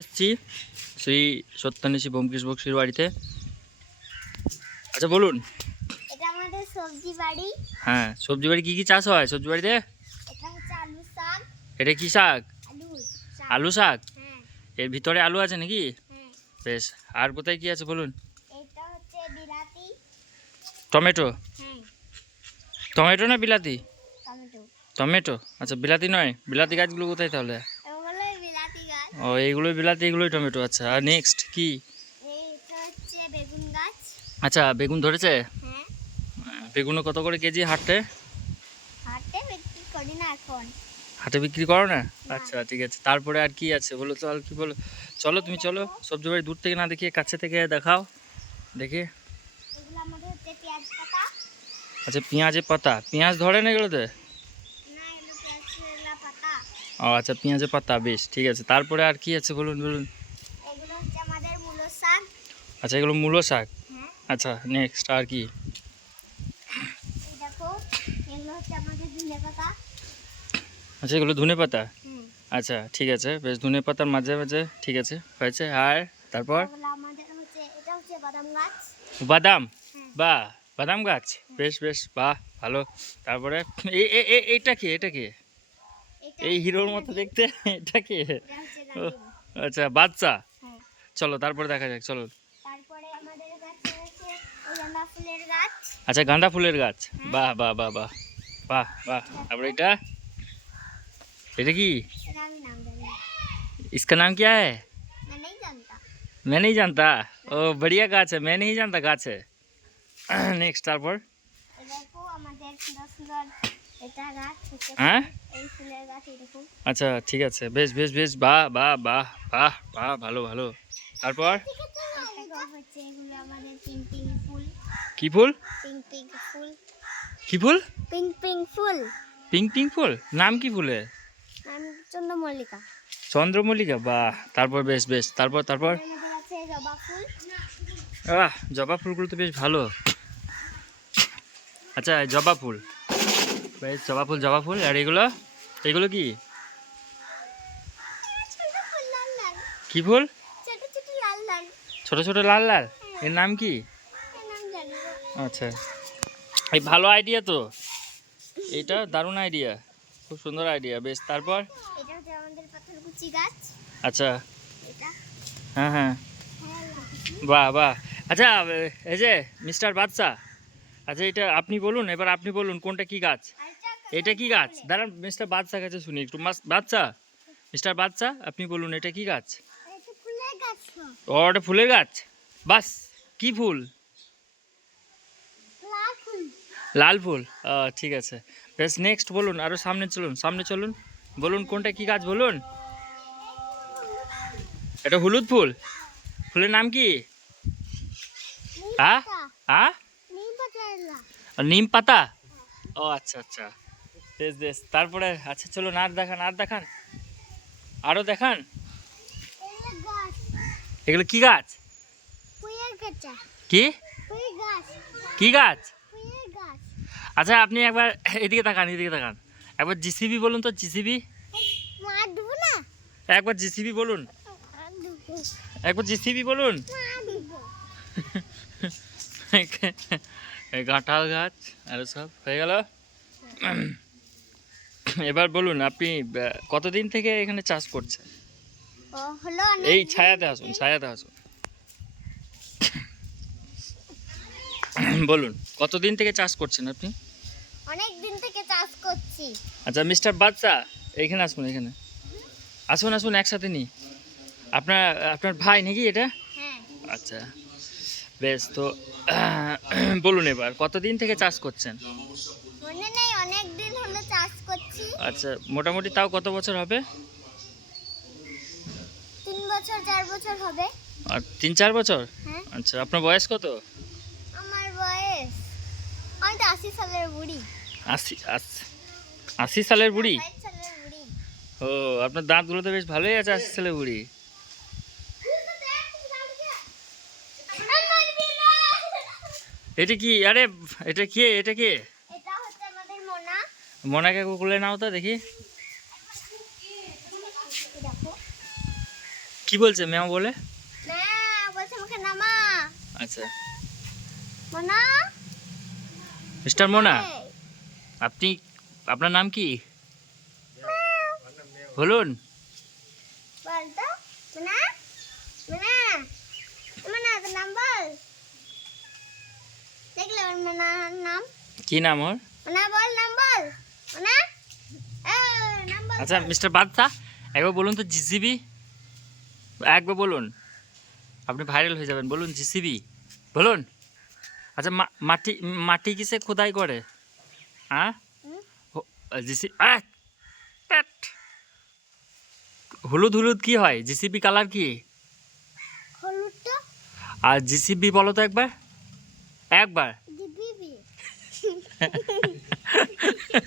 এসেছি শ্রী সত্যান্বেষী ব্যোমকেশ বক্সির বাড়িতে। আচ্ছা বলুন। এটা আমাদের সবজি বাড়ি। হ্যাঁ, সবজি বাড়ি কি কি চাষ হয় সবজি বাড়িতে? এটা হচ্ছে আলু শাক। এটা কি শাক? আলু শাক। আলু শাক? হ্যাঁ এর ভিতরে আলু আছে নাকি? হ্যাঁ। বেশ। আর কোথায় কি আছে বলুন? এটা হচ্ছে বিলাতি। টমেটো? হ্যাঁ টমেটো না বিলাতি? টমেটো। টমেটো, আচ্ছা বিলাতি নয়। বিলাতি গাছগুলো কোথায় তাহলে? ওগুলোই বিলাতি গাছ। ও এইগুলোই বিলাতি, এগুলোই টমেটো। আচ্ছা, আর নেক্সট কি? এটা হচ্ছে বেগুন গাছ। আচ্ছা, বেগুন ধরেছে? হ্যাঁ। বেগুনও কত করে কেজি হাটে? হাটে বিক্রি করি না এখন। হাটে বিক্রি করো না? আচ্ছা ঠিক আছে। তারপরে আর কি আছে বলো তো, আর কি বলো? চলো তুমি চলো, সবজি বাড়ি দূর থেকে না দেখিয়ে কাছে থেকে দেখাও দেখি। এগুলো আমাদের হচ্ছে পেঁয়াজ পাতা। আচ্ছা, পেঁয়াজের পাতা? পেঁয়াজ ধরে না এগুলোতে? না, এগুলো পেঁয়াজের পাতা। ও আচ্ছা, পেঁয়াজের পাতা। বেশ ঠিক আছে। তারপরে আর কি আছে বলুন বলুন। এগুলো হচ্ছে আমাদের মূলো শাক। আচ্ছা, এগুলো মূলো শাক। হ্যাঁ। আচ্ছা নেক্সট আর কি? এই দেখো, এগুলো হচ্ছে আমাদের ধনে পাতা। আচ্ছা, এগুলো ধনে পাতা। হুম। আচ্ছা ঠিক আছে, বেশ। ধনে পাতার মাঝে মাঝে ঠিক আছে, হয়েছে। আর তারপর? এগুলো আমাদের হচ্ছে, এটা হচ্ছে বাদাম গাছ। বাদাম? হ্যাঁ। বাহ, বাদাম গাছ। বেশ বেশ, বাহ, ভালো। তারপরে এইটা কি? এটা কি? এটা এই হিরোর মতো দেখতে। এটা কি? এটা হচ্ছে ও, গাজর। আচ্ছা, বাচ্চা। হ্যাঁ। চলো তারপরে দেখা যাক, চলো। তারপরে আমাদের কাছে আছে গাঁদা ফুলের গাছ। আচ্ছা, গাঁদা ফুলের গাছ। হ্যাঁ। বাহ বাহ বাহ বাহ বাহ বাহ। তারপরে এটা? এটা কি? এটা আমি নাম জানি না। इसका नाम क्या है? मैं नहीं जानता। मैं नहीं जानता। ओ बढ़िया गाछ है, मैं नहीं जानता गाछ है। नेक्स्ट তারপর? এই দেখো আমাদের সুন্দর সুন্দর এটা গাছ হচ্ছে। হ্যাঁ। এই ফুলের গাছ এই দেখো। আচ্ছা ঠিক আছে, বেশ বেশ বেশ, বাহ বাহ বাহ বাহ বাহ, ভালো ভালো। তারপর? এটা হচ্ছে এগুলো আমাদের পিঙ্ক পিঙ্ক ফুল। কি ফুল? পিঙ্ক পিঙ্ক ফুল। কি ফুল? পিঙ্ক পিঙ্ক ফুল। পিঙ্ক পিঙ্ক ফুল? নাম কি ফুলের? নাম চন্দ্রমল্লিকা। চন্দ্রমল্লিকা? বাহ। তারপর? বেশ বেশ। তারপর তারপর? আমাদের আছে জবা ফুল। আহ, জবা ফুলগুলো তো বেশ ভালো। আচ্ছা, জবা ফুল। বেশ, জবা ফুল জবা ফুল। আর এগুলো? এগুলো কি? ছোট ফুল লাল লাল। কি ফুল? ছোট ছোট লাল লাল। ছোট ছোট লাল লাল? এর নাম কি? এর নাম জানি না। আচ্ছা, এই ভালো আইডিয়া তো। এটা দারুণ আইডিয়া, খুব সুন্দর আইডিয়া। বেশ। তারপর? এটা হচ্ছে আমাদের পাথরকুচি গাছ। আচ্ছা। এটা হ্যাঁ হ্যাঁ, হ্যাঁ লাগাচ্ছি। বাহ বাহ। আচ্ছা, এই যে মিস্টার বাদশা, আচ্ছা এটা আপনি বলুন, এবার আপনি বলুন কোনটা কি গাছ? এটা কি গাছ? দাঁড়ান, মিস্টার বাদশা কাছে শুনি একটু। বাদশা, মিস্টার বাদশা, আপনি বলুন এটা কি গাছ? এটা ফুলের গাছ তো। ও, ওটা ফুলের গাছ। বাস। কি ফুল? লাল ফুল। লাল ফুল? ঠিক আছে, বেশ। নেক্সট বলুন, আরও সামনে চলুন, সামনে চলুন। বলুন কোনটা কি গাছ বলুন। এটা হলুদ ফুল? ফুলের নাম কি? হ্যাঁ হ্যাঁ, নিম পাতা এলা। নিম পাতা? ও আচ্ছা আচ্ছা, বেশ বেশ। তারপরে? আচ্ছা চলুন, আর দেখান, আর দেখান, আরও দেখান। এলা গাছ। এগুলো কি গাছ? ফুলের গাছ। কি? ফুলের গাছ। কি গাছ? ফুলের গাছ। আচ্ছা, আপনি একবার এদিকে তাকান, এদিকে তাকান। একবার জিসিবি বলুন তো, জিসিবি। মার দেবো না। একবার জিসিবি বলুন, মার দেবো। একবার জিসিবি বলুন। মার দেবো। এই কাঁঠাল গাছ আর সব হয়ে গেল। এবার বলুন আপনি কতদিন থেকে এখানে চাষ করছেন? ও হলো এই ছায়াতে আসুন, ছায়াতে আসুন। বলুন কতদিন থেকে চাষ করছেন আপনি? অনেক দিন থেকে চাষ করছি। আচ্ছা, মিস্টার বাদশা, এইখানে আসুন, এখানে আসুন, আসুন একসাথে নি। আপনার আপনার ভাই নাকি এটা? হ্যাঁ। আচ্ছা বেশ। তো বলুন এবার কতদিন থেকে চাষ করছেন? মনে নেই, অনেক দিন হলো চাষ করছি। আচ্ছা, মোটামুটি তাও কত বছর হবে? 3 বছর 4 বছর হবে। আর 3-4 বছর? হ্যাঁ। আচ্ছা, আপনার বয়স কত? আমার বয়স, আমি তো 80 সালের বুড়ি। 80 সালের বুড়ি? 60 সালের বুড়ি। ও, আপনার দাঁতগুলো তো বেশ ভালোই আছে, 80 সালের বুড়ি। এটা কি? আরে এটা কি? এটা কি? এটা হচ্ছে আমাদের মোনা। মোনাকে খুলে নাও তো দেখি। দেখো। কি বলছে ম্যাও বলে? না বলছে আমাকে নামা। আচ্ছা মোনা মিস্টার মোনা, এই, আপনি আপনার নাম কি বলুন? বল তো মোনা মোনা মোনা তোর নাম বল। দেখলে ওর মোনার নাম? কি নাম ওর? মোনা বল নাম বল। মোনা নাম বল। আচ্ছা মিস্টার বাদশা, একবার বলুন তো জিসিবি, একবার বলুন, আপনি ভাইরাল হয়ে যাবেন, বলুন জিসিবি বলুন। আচ্ছা মাটি মাটি কিসে খোদাই করে? হ্যাঁ হুম? জিসি হলুদ হলুদ কি হয়? জিসিবি কালার কি? হলুদটা আর জিসিবি বলো তো একবার, একবার। দিবি